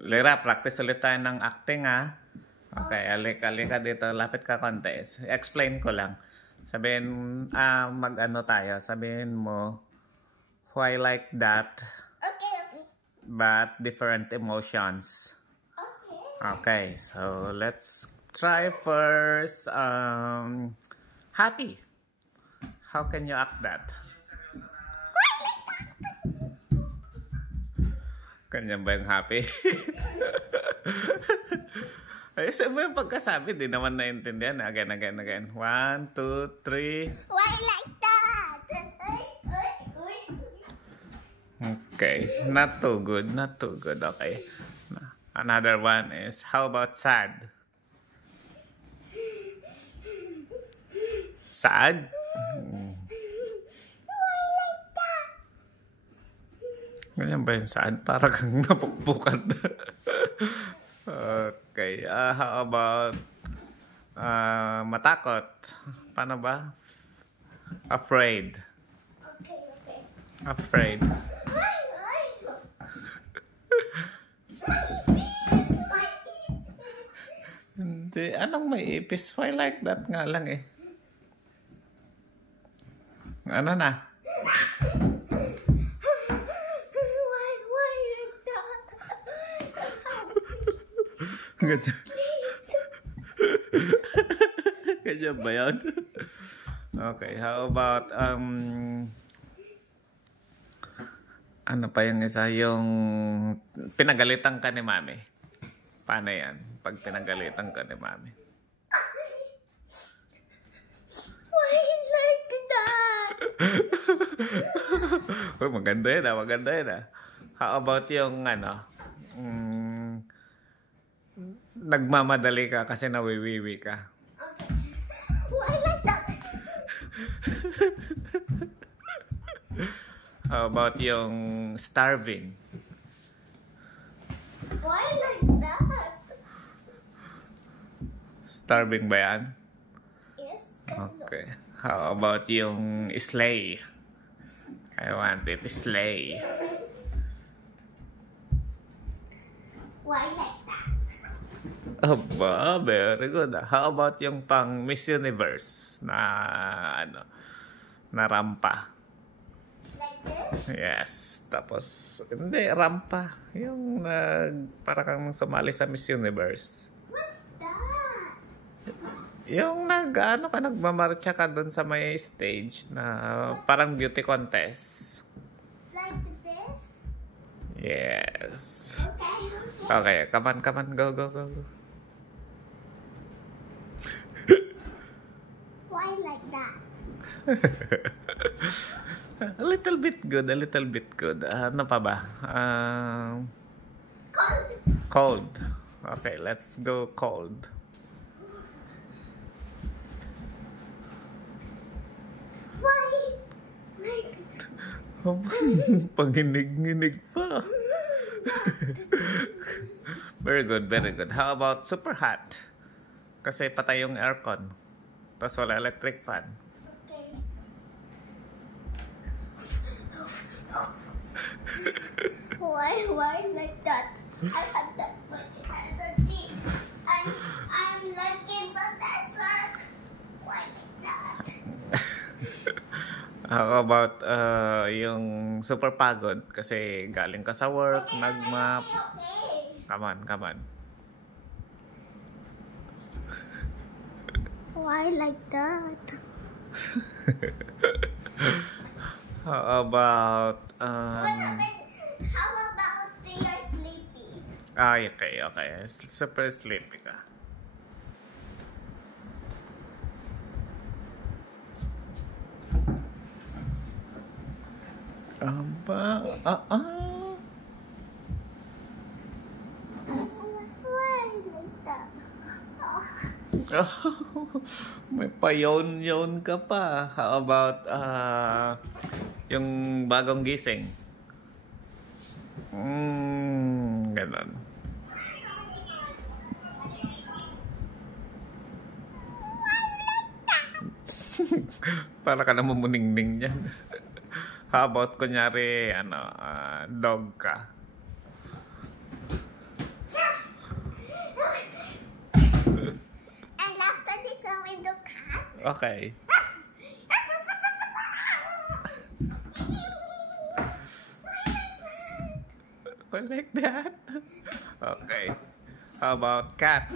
Lira, practice ulit tayo ng acting, ha? Okay, alika dito. Lapit ka konti. Explain ko lang. Sabihin, mag-ano tayo. Sabihin mo, why like that, Okay. but different emotions. Okay, so let's try first. Happy. How can you act that? Ganyan ba yung happy? Ay, saan mo yung pagkasabi? Di naman naintindihan. Again. 1, 2, 3. Why like that? Okay. Not too good. Okay. Another one is, how about sad? Sad? Ganyan ba yung sad? Para kang napukpukan. Okay. How about matakot? Paano ba? Afraid. Okay. Afraid. Hindi. Anong may ipis? Why like that nga lang eh. Ano na? Why like that? Ganyan. Ganyan ba yun? Okay, how about ano pa yung isa? Yung pinagalitan ka ni mami. Paano yan? Pag pinagalitan ka ni mami. Why like that? Uy, maganda yun How about yung nagmamadali ka kasi nawiwiwi ka. Okay. Why like that? How about yung starving? Why like that? Starving ba yan? Yes. Okay. How about yung slay? I want it slay. Why like that? Aba, very good. How about yung pang Miss Universe na na rampa? Like this? Yes. Tapos, hindi, rampa. Yung para kang sumali sa Miss Universe. What's that? Yung nagmamarcha ka doon sa may stage na parang beauty contest. Like this? Yes. Okay. Okay, come on, go. Why like that? A little bit good. Ano pa ba? Cold. Okay, let's go cold. Why like Panginig-nginig pa. Very good. How about super hot? Kasi patay yung aircon. Tapos wala electric fan. Okay. Why like that? I had that much energy. I'm like in the desert. Why like that? How about yung super pagod? Kasi galing ka sa work, nagmap. Okay. Come on. Why like that? How about How about you're sleepy? okay. Super sleepy ka. Aba, Why like that? may payon-yon ka pa. How about yung bagong gising? Ganon. Para ka naman muningning yan. How about kunyari, dog ka? Okay. I like that. Okay. How about cat?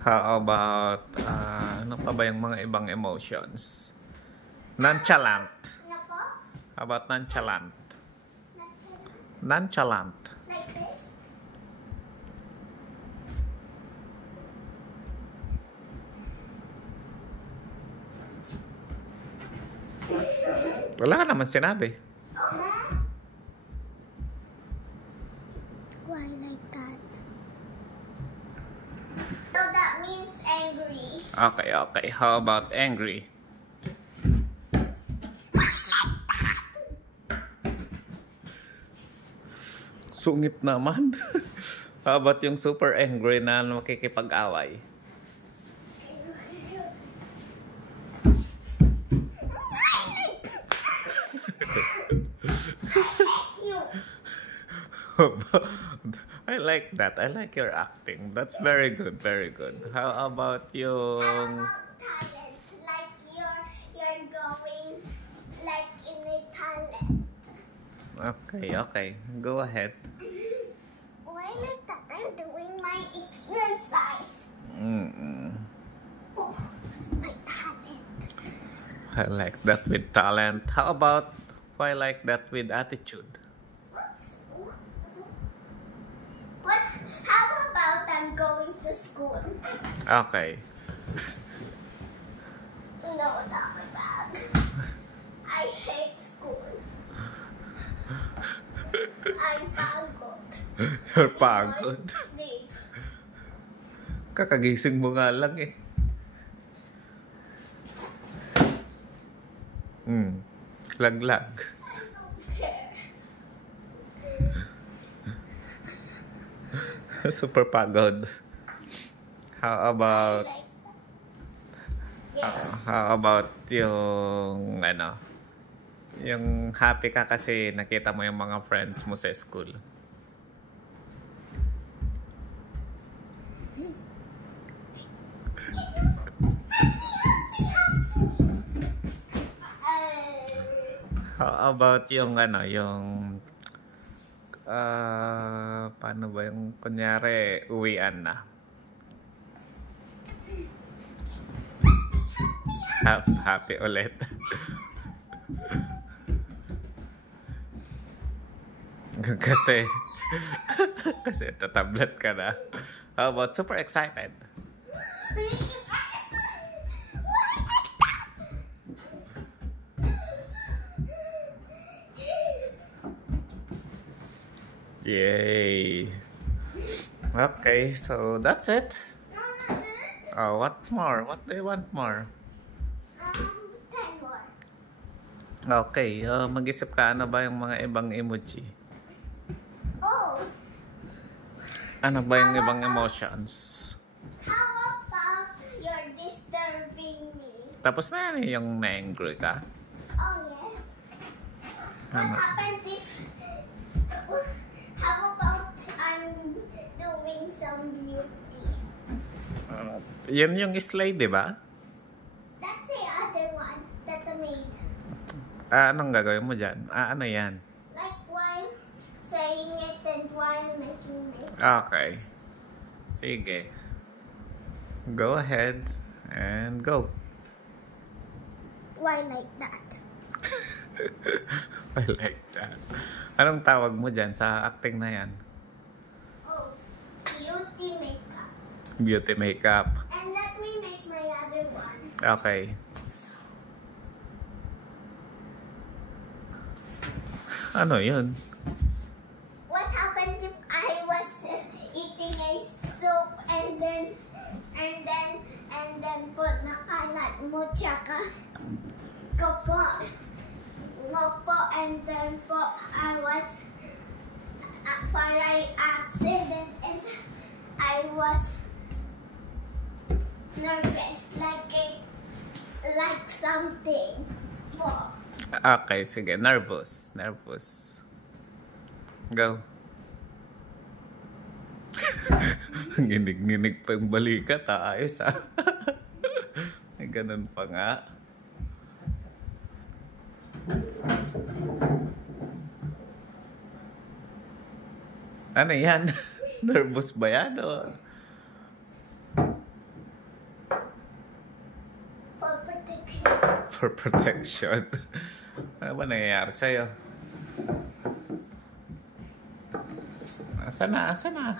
How about, ano pa ba yung mga ibang emotions? Nonchalant. Ano po? How about nonchalant? Nonchalant. Nonchalant. Like this? Wala ka naman sinabi. Why like that? So that means angry. Okay, okay. How about angry? Sungit naman. How about yung super angry na makikipag-away? You. I like that. I like your acting. That's very good, very good. How about How yung... about talent? Like you're going like in a talent. Okay, okay. Go ahead. Why like that? I'm doing my exercise. Oh, My talent. I like that with talent. How about why I like that with attitude? What? How about I'm going to school? Okay. No, not bad. I hate school. I'm pagod. You're pagod. Sleep. Kakagising mo nga lang eh. Laglag. I don't care. Super pagod. How about... Like that. Yes. How about yung ano? Yung happy ka kasi nakita mo yung mga friends mo sa school. How about yung ano, yung paano ba yung kunyari uwian na? Happy ulit. kasi tatablet ka na. How about super excited? Yay. Okay, so that's it. No, not it. Oh, what more? What do you want more? 10 more. Okay, mag-isip ka ano ba yung mga ibang emoji? Oh, Ano ba yung ibang emotions? how about you're disturbing me? Tapos na yan yung na-angry ka. Oh, yes. What Ano? happens if... How about I'm doing some beauty? Yan yung slide, di ba? That's the other one that I made. Anong gagawin mo dyan? Ano yan? Like while saying it and while making it. Okay. Sige. Go ahead and go. Why like that? I like that. Anong tawag mo dyan sa acting na yan? Oh, beauty makeup. Beauty makeup. And let me make my other one. Okay. Ano yun? What happened if I was eating a soup and then put nakalat mo tsaka po and then po I was for an accident and I was nervous like something ball. Okay, sige. Nervous. Nervous. Go. Nginig-nginig pa yung balikat. Ayos ah. May ganun pa nga. Ano yan? Nervous ba yan? O? For protection. For protection. Ano ba nangyayari sa'yo? Asa na? Asa na?